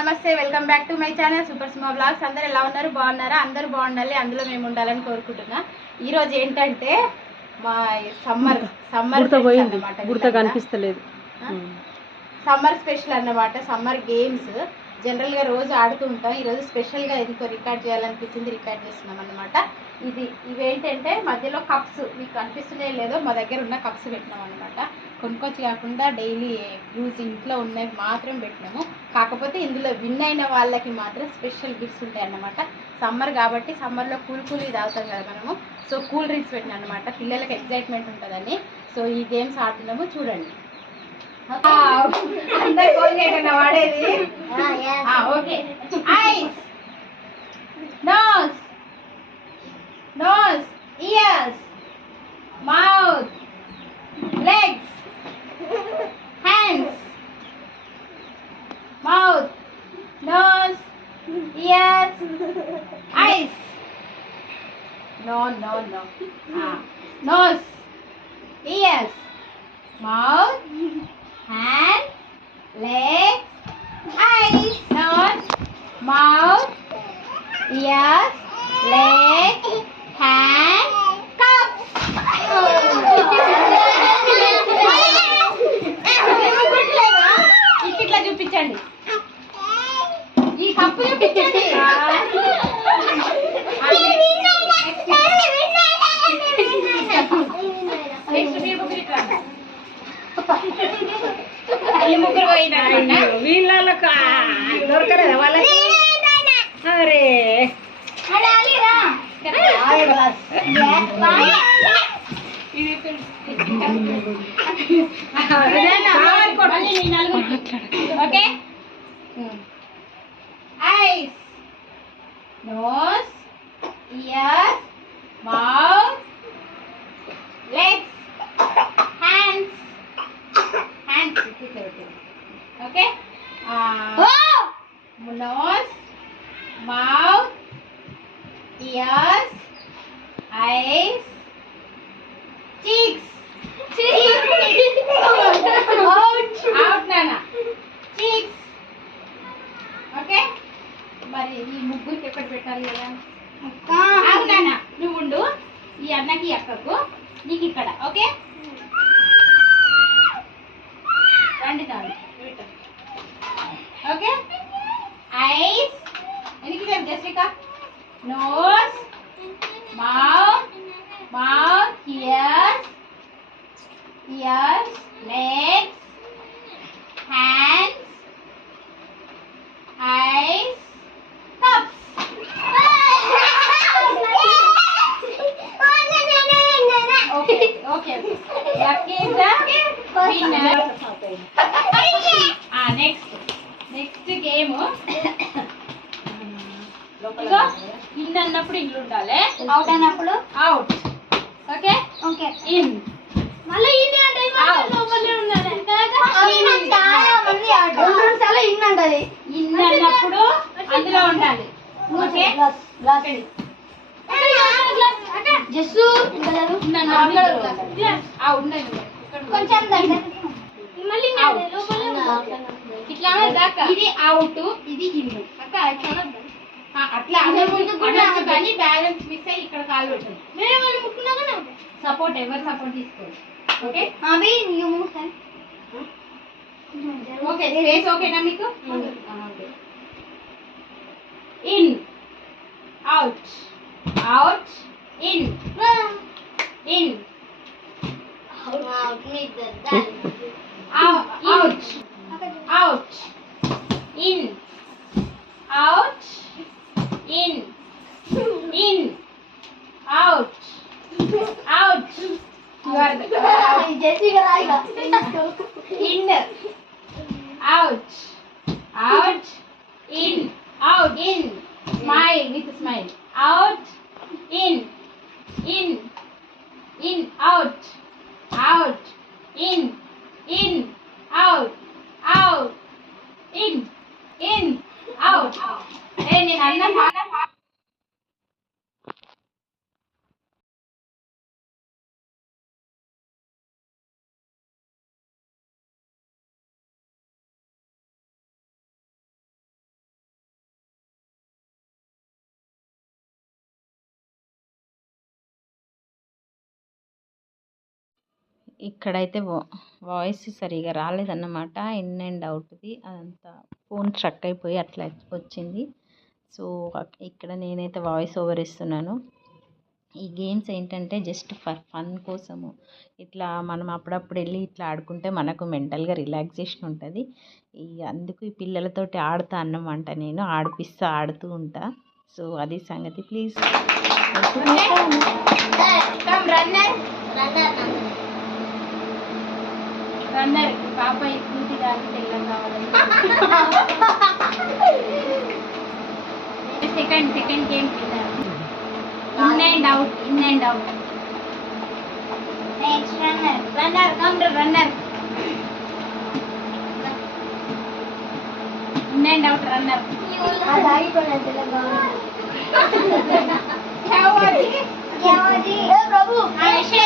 నమస్తే welcome back to my channel super cinema blogs. అందరు ఎలా ఉన్నారు? బాగున్నారా? అందరూ బాగుండాలి అందులో మేము ఉండాలని కోరుకుంటున్నా. ఈ రోజు ఏంటంటే మా సమ్మర్ సమ్మర్ కనిపిస్తలేదు. సమ్మర్ స్పెషల్ అన్నమాట సమ్మర్ గేమ్స్. జనరల్గా రోజు ఆడుతూ ఉంటాం. ఈరోజు స్పెషల్గా స్పెషల్ ఎందుకో రికార్డ్ చేయాలనిపించింది రికార్డ్ చేస్తున్నాం అనమాట ఇది ఇవేంటంటే మధ్యలో కప్స్ మీకు కనిపిస్తున్నాయో లేదో మా దగ్గర ఉన్న కప్స్ పెట్టినాం అనమాట కొనుక్కొచ్చి కాకుండా డైలీ యూజ్ ఇంట్లో ఉన్నవి మాత్రం పెట్టినాము. కాకపోతే ఇందులో విన్ అయిన వాళ్ళకి మాత్రం స్పెషల్ గిఫ్ట్స్ ఉంటాయి అన్నమాట. సమ్మర్ కాబట్టి సమ్మర్లో కూల్ కూల్ తాగుతాం కదా మనము. సో కూల్ డ్రింక్స్ పెట్టినా అనమాట పిల్లలకి ఎగ్జైట్మెంట్ ఉంటుందని. సో ఈ గేమ్స్ ఆడుతున్నాము. చూడండి. అందరు కోల్గేట్ అన్న వాడేది okay eyes nose nose ears mouth legs hands mouth nose ears eyes no no no nose ears mouth hand, legs, eyes, nose, mouth, ears, legs, okay eyes nose ears mouth legs hands. Hands. Okay? Uh, oh! Nose. Mouth. Ears. Mouth ears eyes cheeks out నాన్న cheeks okay మరి ఈ ముగ్గురికి ఎక్కడ పెట్టాలి కదా? నాన్న నువ్వు ఉండు. ఈ అన్నకి అక్కకు. నీకు ఇక్కడ. ఓకే ఇగో ఇన్ అన్నప్పుడు ఇల్లు ఉండాలి. అవుట్ అయినప్పుడు అవుట్ ఓకే ఓకే ఇన్ మళ్ళీ ఇది అంటే. లోపలే ఉండాలి. చాలా మంది ఆట రెండు రెండు సార్లు ఇన్ ఇన్ అన్నప్పుడు అందులో ఉండాలి. ఓకే జస్సు ఇన్ అన్నప్పుడు కొంచెం మళ్ళీ. లోపలే. ఇట్లా దాకా ఇది అవుట్ ఇది ఇన్ అక్క ఆ, అట్లా అదే ముందు కూడా కానీ బ్యాలెన్స్ మిస్ అయ్యి ఇక్కడ కాలు పెట్టండి వేరే వాళ్ళు ముట్టుకున్నా కూడా సపోర్ట్ ఎవరు సపోర్ట్ తీసుకోండి ఓకే అవి నీకు మూసాయి ఓకే స్పేస్ ఓకేనా మీకు in out out in in out out in out in, in, out, out. You are in, out, out, in, out, in. Smile. With a smile. Out, in. ఇక్కడైతే voice సరిగా రాలేదన్నమాట. In and అవుట్ది. అదంతా phone struck అయిపోయి అట్లా వచ్చింది. So ఇక్కడ నేనైతే వాయిస్ ఓవర్ ఇస్తున్నాను. ఈ గేమ్స్ ఏంటంటే జస్ట్ ఫర్ ఫన్ కోసము. ఇట్లా మనం అప్పుడప్పుడు వెళ్ళి ఇట్లా ఆడుకుంటే మనకు మెంటల్గా రిలాక్సేషన్ ఉంటుంది. ఈ అందుకు ఈ పిల్లలతోటి ఆడుతా అన్నమాట నేను. ఆడిపిస్తా ఆడుతూ ఉంటా. సో అది సంగతి. ప్లీజ్. కమ్ రన్నర్ రన్నర్ పాప ఈ కూటి కానీ తెల్ల కావాలి second second game in and out in and out next runner runner come runner in and out runner అది ఆగిపోయినది తెలంగాణ ఏ ప్రభు ఏ